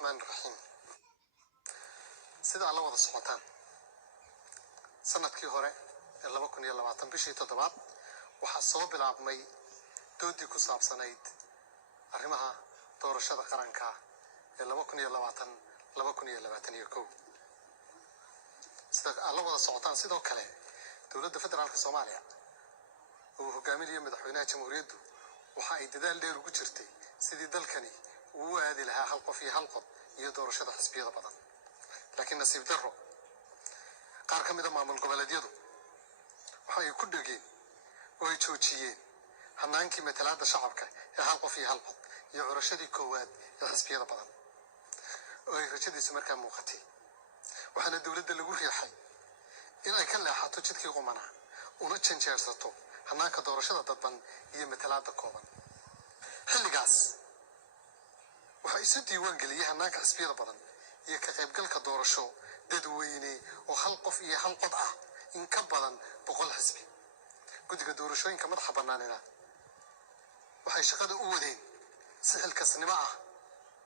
الرحمن الرحيم. سيدا الله وضع الصحتان سنة كي هوري إلا بكون يلا معتن بشي تدبات وحصوه بالعبمي دودي كساب سنايد أرمها دور الشدة قرانكا إلا بكون يلا معتن لبكون يلا معتن يكو سيدا الله وضع الصحتان سيدا وكالي دولة فدرالك الصوماليا وهقامي مدحوينها جمهوريدو وحا إددال ديرو كجرتي سيدي دالكني وهذه لها حلقة في حلقة يدور شدة حسبية بدن لكن نصيب درو قار كميدا مامل قبلديدو waxay ku dhigeen oo ay joojiyeen hanaankii matalaada shacabka ee halqo fi halqo iyo curashadii koowaad ee xisbiyada badan oo ay rajadiisu markaa muuqatay waxaana dawladda lagu riixay in ay ka leexato jidkii qumana una janjeersato hanaanka doorashada dadban iyo matalaada kooban xilligaas waxay isu diiwaan geliyay hanaanka xisbiyada badan iyo ka qaybgalka doorasho dadweyne oo hal qof iyo hal cod ah in ka badan 100 xisbi guddiga doorashooyinka madaxa banaanina waxay shaqada u wadeen si xilkasnimo ah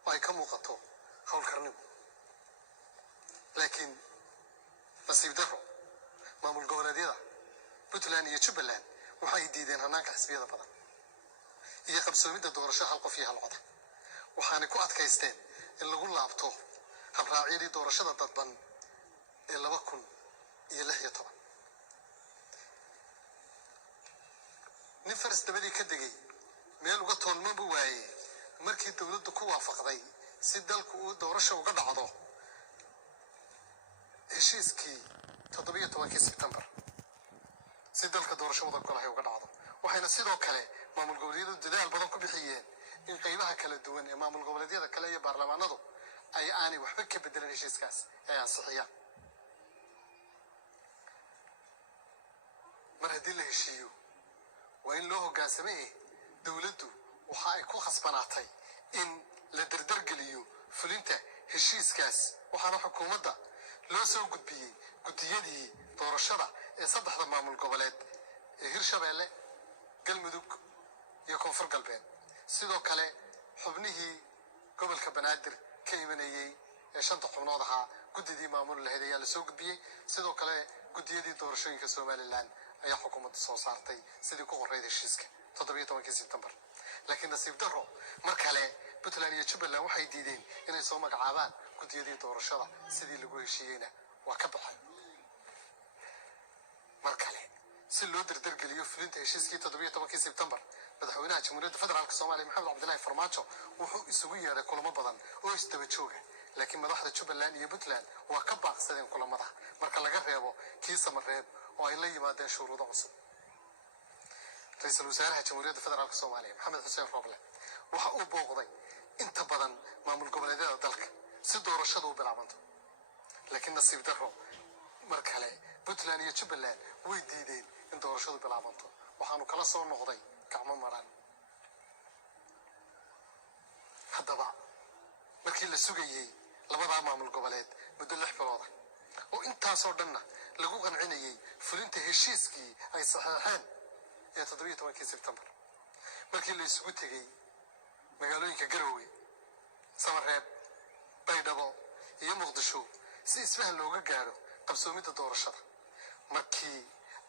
oo ay ka muuqato howlkarnimo laakiin nasiib darro maamul goboleedyada Puntland iyo Jubbaland waxay diideen hanaanka xisbiyada badan iyo qabsoomida doorasho hal qof iyo hal cod waxaana ku adkaysteen in lagu laabto habraacyadii doorashada dadban ee 2016 nin faras dabadii ka degay meel uga toolmo buu waayay markii dawladdu ku waafaqday si dalku uu doorasho uga dhacdo heshiiskii 17 Sebtembar si dalka doorasho wada golahay uga dhacdo waxayna sidoo kale maamul goboleedyadu dadaal badan ku bixiyeen in qaybaha kala duwan ee maamul goboleedyada kale iyo baarlamaanadu ay aanay waxba ka bedelan heshiiskaas ee ansixiyaan mar haddii la heshiiyo waa in loo hoggaansamay dawladdu waxa ay ku khasbanaatay in la dardargeliyo fulinta heshiiskaas waxaana xukuumadda loo soo gudbiyey guddiyadii doorashada ee saddexda maamul goboleed ee Hirshabeelle Galmudug iyo Koonfur Galbeed sidoo kale xubnihii gobolka Banaadir ka imanayay ee shanta xubnood ahaa guddidii maamul lahayd ayaa la soo gudbiyey sidoo kale guddiyadii doorashooyinka Somaliland ayaa xukuumadda soo saartay sidii ku qorayd heshiiska 17 Sebtembar laakiin nasiib darro mar kale Puntland iyo Jubbaland waxay diideen inay soo magacaabaan guddiyadii doorashada sidii lagu heshiiyeyna waa ka baxay mar kale si loo dardargeliyo fulinta heshiiskii 17 Sebtembar madaxweynaha Jamhuuriyadda Federaalka Soomaaliya Maxamed Cabdullaahi Farmaajo wuxuu isugu yeeray kulamo badan oo isdaba jooga laakiin madaxda Jubbaland iyo Puntland waa ka baaqsadeen kulamada marka laga reebo kii Samareeb oo ay la yimaadeen shuruudo cusub ra'iisul wasaaraha Jamhuuriyadda Federaalka Soomaaliya Maxamed Xuseen Roble waxa uu booqday inta badan maamul goboleedyada dalka si doorashadu u bilaabanto laakiin nasiib darro mar kale Puntland iyo Jubbaland way diideen in doorashadu bilaabanto waxaanu kala soo noqday gacmo maran haddaba markii la sugayay labada maamul goboleed muddo 6 bilood oo intaasoo dhanna lagu qancinayay fulinta heshiiskii ay saxeexeen ee 17 Sebtembar markii la isugu tagay magaalooyinka Garowe Samareeb Baydhabo iyo Muqdisho si isfahan looga gaaro qabsoomida doorashada markii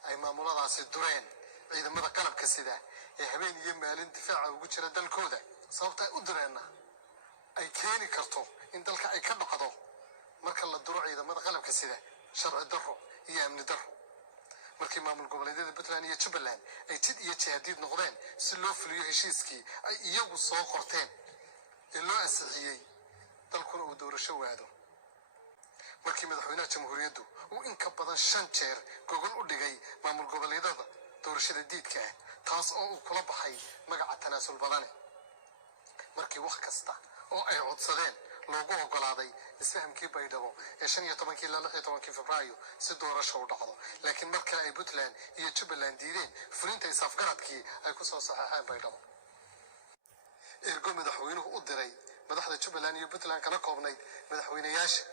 ay maamuladaasi dureen ciidamada qalabka sida ee habeen iyo maalin difaaca ugu jira dalkooda sababta u dureena ay keeni karto in dalka ay ka dhacdo marka la duro ciidamada qalabka sida sharci darro iyo amni darro markii maamul goboleedyada Puntland iyo Jubbaland ay jid iyo jihaadiid noqdeen si loo fuliyo heshiiskii ay iyagu soo qorteen ee loo ansixiyay dalkuna uu doorasho waado markii madaxweynaha jamhuuriyaddu uu in ka badan 5 jeer gogol u dhigay maamul goboleedyada doorashada diidka taas oo uu kula baxay magaca tanaasul badan markii wax kasta oo ay codsadeen loogu ogolaaday isfahamkii Baydhabo ee 15 ilaa 16 Febraayo si doorasho u dhacdo laakiin markii ay Puntland iyo Jubbaland diideen fulinta isafgaradkii ay ku soo saxeexeen Baydhabo ergo madaxweynuhu u diray madaxda Jubbaland iyo Puntland kana koobnayd madaxweynayaasha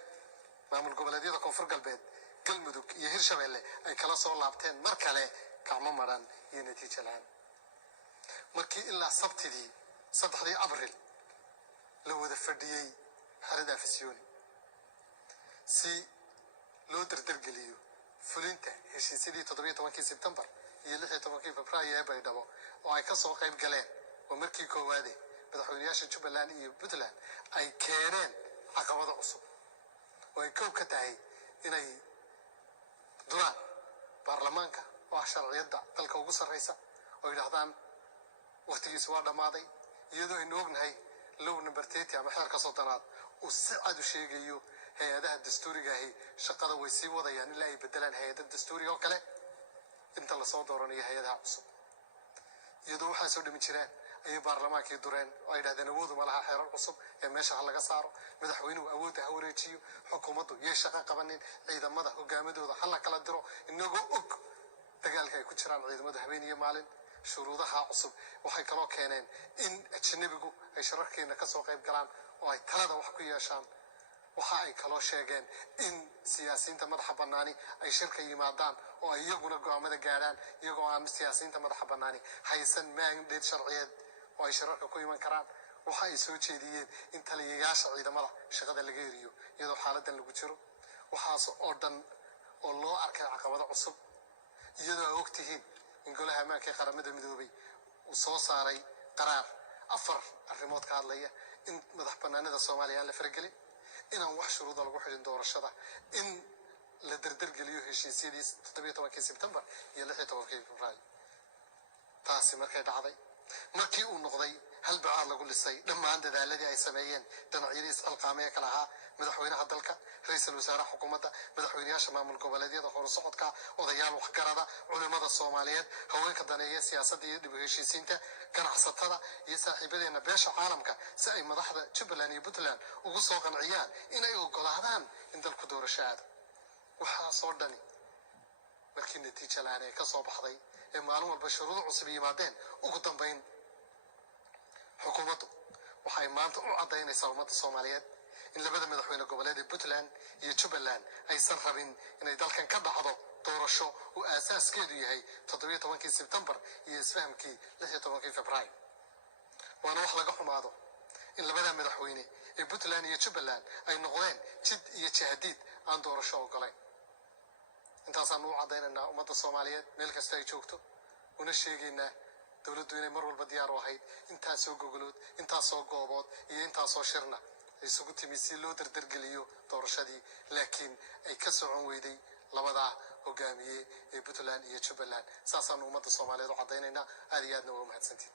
maamul goboleedyada Koonfur Galbeed Galmudug iyo Hirshabeelle ay kala soo laabteen mar kale gacmo maran iyo natiijo la'aan markii ilaa Sabtidii 3 Abriil la wada fadhiyay xerada Afisyooni si loo dardargeliyo fulinta heshiisyadii 17 Sebtembar iyo 16 Febraayo ee Baydhabo oo ay ka soo qayb galeen oo markii koowaade madaxweynayaasha Jubbaland iyo Puntland ay keeneen caqabado cusub oo ay koob ka tahay inay duraan baarlamaanka oo sharciyada dalka ugu sarreysa oo yiraahdaan waqtigiisu waa dhamaaday iyadoo ay noognahay low number 30 ama xeerka soddanaad uu si cad u sheegayo hay'adaha dastuuriga ah shaqada way sii wadayaan ilaa ay bedelaan hay'adaha dastuuriga oo kale inta la soo dooranayo hay'adaha cusub iyadoo waxa soo dhimi jireen ay baarlamaankii dureen oo ay yiraahdeen awood ma laha xeerar cusub ee meesha laga saaro madaxweynuhu awoodda ha wareejiyo xukuumaddu iyo shaqo qabanin ciidamada hogaamadooda hal kala diro inagoo og dagaalka ay ku jiraan ciidamada habeen iyo maalin shuruudaha cusub waxay kaloo keeneen in ajnabigu ay shirarkeena ka soo qayb galaan oo ay talada wax ku yeeshaan waxa ay kaloo sheegeen in siyaasiyiinta madaxa bannaani ay shirka yimaadaan oo ay iyaguna go'aamada gaaraan iyagoo aan siyaasiyiinta madaxa bannaani haysan mandate sharciyeed oo ay shirarka ku iman karaan waxa ay soo jeediyeen in taliyayaasha ciidamada shaqada laga eriyo iyadoo xaaladan lagu jiro waxaas oo dhan oo loo arkay caqabado cusub iyadoo ay ogtihiin in golaha ammaanka ee qaramada midoobay uu soo saaray qaraar 4 arrimood ka hadlaya in madax bannaanida Soomaaliya la faragelin inaan wax shuruudo lagu xidhin doorashada in la dardargeliyo heshiisyadii 17 Sebtembar iyo 16 Febraayo taasi markay dhacday markii uu noqday hal bacaad lagu lisay dhammaan dadaaladii ay sameeyeen dhinacyadii isqalqaamaya kala ahaa madaxweynaha dalka ra'iisul wasaaraha xukuumadda madaxweynayaasha maamul goboleedyada horsocodka odayaal waxgarada culimada Soomaaliyeed haweenka daneeya siyaasadda iyo dib u heshiisiinta ganacsatada iyo saaxiibadeena beesha caalamka si ay madaxda Jubbaland iyo Puntland ugu soo qanciyaan in ay ogolaadaan in dalku doorasho aado waxa soo dhani markii natiijo la'aan ay ka soo baxday ee maalin walba shuruudo cusub yimaadeen ugu dambeyn xukuumaddu waxay maanta u cadeynaysaa ummadda Soomaaliyeed in labada madaxweyne goboleed ee Puntland iyo Jubbaland aysan rabin inay dalkan ka dhacdo doorasho oo asaaskeedu yahay 17 Sebtembar iyo isfahamkii 16 Febraayo waana wax laga xumaado in labada madaxweyne ee Puntland iyo Jubbaland ay noqdeen jid iyo jahadiid aan doorasho ogolayn intaasaan u cadeynaynaa ummadda Soomaaliyeed meel kasta ay joogto una sheegaynaa dawladdu inay mar walba diyaar u ahayd intaas oo gogolood intaas oo goobood iyo intaas oo shirna isugu timi si loo dardargeliyo doorashadii laakiin ay ka socon weyday labada hogaamiye ee Puntland iyo Jubbaland saasaan ummadda Soomaaliyeed u cadeynaynaa aad iyo aadna waa mahadsantiin